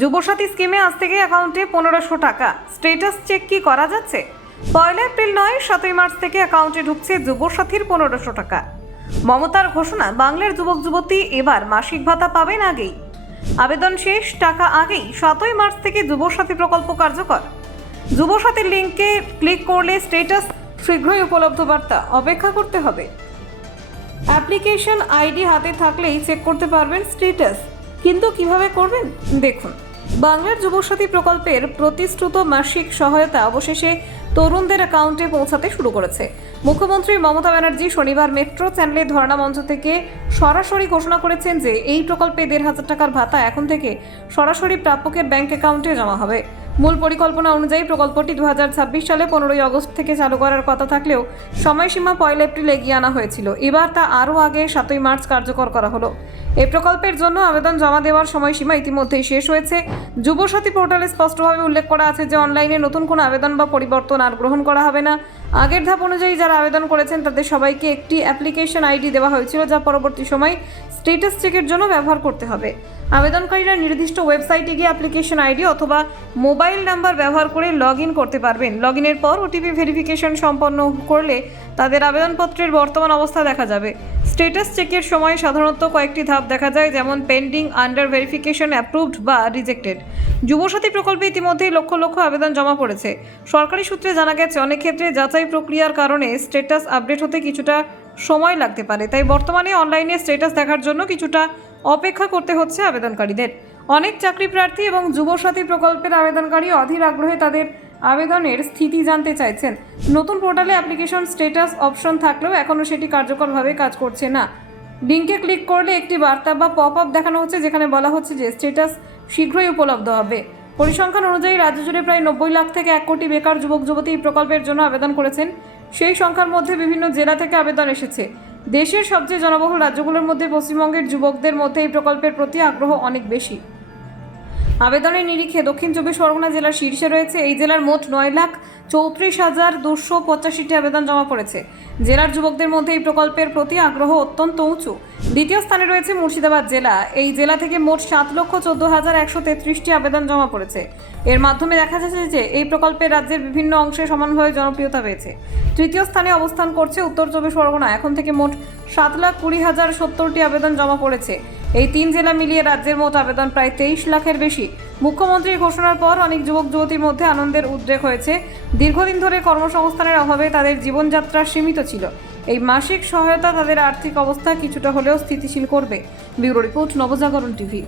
যুবসাথী স্কিমে আজ থেকে অ্যাকাউন্টে 1500 টাকা। স্ট্যাটাস চেক কি করা যাচ্ছে? 1 এপ্রিল নয় 7 মার্চ থেকে অ্যাকাউন্টে ঢুকছে যুবসাথীর 1500 টাকা। মমতার ঘোষণা, বাংলার যুবক যুবতী এবার মাসিক ভাতা পাবেন আগেই। আবেদন শেষ, টাকা আগেই। 7 মার্চ থেকে যুবসাথী প্রকল্প কার্যকর। যুবসাথীর লিঙ্কে ক্লিক করলে স্ট্যাটাস শীঘ্রই উপলব্ধ বার্তা। অপেক্ষা করতে হবে। অ্যাপ্লিকেশন আইডি হাতে থাকলেই চেক করতে পারবেন স্ট্যাটাস। কিন্তু কিভাবে করবেন দেখুন। বাংলার যুবসাথী প্রকল্পের প্রতিশ্রুত মাসিক সহায়তা অবশেষে তরুণদের অ্যাকাউন্টে পৌঁছাতে শুরু করেছে। মুখ্যমন্ত্রী মমতা ব্যানার্জি শনিবার মেট্রো চ্যানেলে ধর্ণা মঞ্চ থেকে সরাসরি ঘোষণা করেছেন যে এই প্রকল্পে 1500 টাকার ভাতা এখন থেকে সরাসরি প্রাপকের ব্যাংক অ্যাকাউন্টে জমা হবে। মূল পরিকল্পনা অনুযায়ী প্রকল্পটি 2026 সালে 15 আগস্ট থেকে চালু করার কথা থাকলেও সময়সীমা 1 এপ্রিল এগিয়ে আনা হয়েছিল। এবার তা আরও আগে 7 মার্চ কার্যকর করা হলো। এই প্রকল্পের জন্য আবেদন জমা দেওয়ার সময়সীমা ইতিমধ্যেই শেষ হয়েছে। যুবসাথী পোর্টালে স্পষ্টভাবে উল্লেখ করা আছে যে অনলাইনে নতুন কোনো আবেদন বা পরিবর্তন আর গ্রহণ করা হবে না। আগের ধাপ অনুযায়ী যারা আবেদন করেছেন তাদের সবাইকে একটি অ্যাপ্লিকেশন আইডি দেওয়া হয়েছিল, যা পরবর্তী সময় স্ট্যাটাস চেকের জন্য ব্যবহার করতে হবে। আবেদনকারীরা নির্দিষ্ট ওয়েবসাইটে গিয়ে অ্যাপ্লিকেশন আইডি অথবা মোবাইল নাম্বার ব্যবহার করে লগ ইন করতে পারবেন। লগ ইনের পর ওটিপি ভেরিফিকেশন সম্পন্ন করলে তাদের আবেদনপত্রের বর্তমান অবস্থা দেখা যাবে। স্ট্যাটাস চেকের সময় সাধারণত কয়েকটি ধাপ দেখা যায়, যেমন পেন্ডিং, আন্ডার ভেরিফিকেশন, অ্যাপ্রুভড বা রিজেক্টেড। যুবসাথী প্রকল্পে ইতিমধ্যেই লক্ষ লক্ষ আবেদন জমা পড়েছে। সরকারি সূত্রে জানা গেছে অনেক ক্ষেত্রে যাচাই প্রক্রিয়ার কারণে স্ট্যাটাস আপডেট হতে কিছুটা সময় লাগতে পারে। তাই বর্তমানে অনলাইনে স্ট্যাটাস দেখার জন্য কিছুটা অপেক্ষা করতে হচ্ছে আবেদনকারীদের। অনেক চাকরি প্রার্থী এবং যুবসাথী প্রকল্পের আবেদনকারী অধীর আগ্রহে তাদের আবেদনের স্থিতি জানতে চাইছেন। নতুন পোর্টালে অ্যাপ্লিকেশন স্ট্যাটাস অপশন থাকলেও এখনও সেটি কার্যকরভাবে কাজ করছে না। লিঙ্কে ক্লিক করলে একটি বার্তা বা পপ আপ দেখানো হচ্ছে, যেখানে বলা হচ্ছে যে স্ট্যাটাস শীঘ্রই উপলব্ধ হবে। পরিসংখ্যান অনুযায়ী রাজ্য জুড়ে প্রায় 90 লাখ থেকে 1 কোটি বেকার যুবক যুবতী এই প্রকল্পের জন্য আবেদন করেছেন। সেই সংখ্যার মধ্যে বিভিন্ন জেলা থেকে আবেদন এসেছে। দেশের সবচেয়ে জনবহুল রাজ্যগুলোর মধ্যে পশ্চিমবঙ্গের যুবকদের মধ্যে এই প্রকল্পের প্রতি আগ্রহ অনেক বেশি। আবেদনের নিরিখে দক্ষিণ 24 পরগনা জেলার শীর্ষে রয়েছে। এই জেলার মোট 9,34,285টি আবেদন জমা পড়েছে। জেলার যুবকদের মধ্যে এই প্রকল্পের প্রতি আগ্রহ অত্যন্ত উঁচু। দ্বিতীয় স্থানে রয়েছে মুর্শিদাবাদ জেলা। এই জেলা থেকে মোট 7,14,133টি আবেদন জমা পড়েছে। এর মাধ্যমে দেখা যাচ্ছে যে এই প্রকল্পের রাজ্যের বিভিন্ন অংশে সমানভাবে জনপ্রিয়তা পেয়েছে। তৃতীয় স্থানে অবস্থান করছে উত্তর 24 পরগনা। এখন থেকে মোট 7,20,070টি আবেদন জমা পড়েছে। এই 3 জেলা মিলিয়ে রাজ্যের মোট আবেদন প্রায় 23 লাখের বেশি। মুখ্যমন্ত্রীর ঘোষণার পর অনেক যুবক যুবতীর মধ্যে আনন্দের উদ্রেক হয়েছে। দীর্ঘদিন ধরে কর্মসংস্থানের অভাবে তাদের জীবনযাত্রা সীমিত ছিল। এই মাসিক সহায়তা তাদের আর্থিক অবস্থা কিছুটা হলেও স্থিতিশীল করবে। Bureau report, Nabajagaran TV.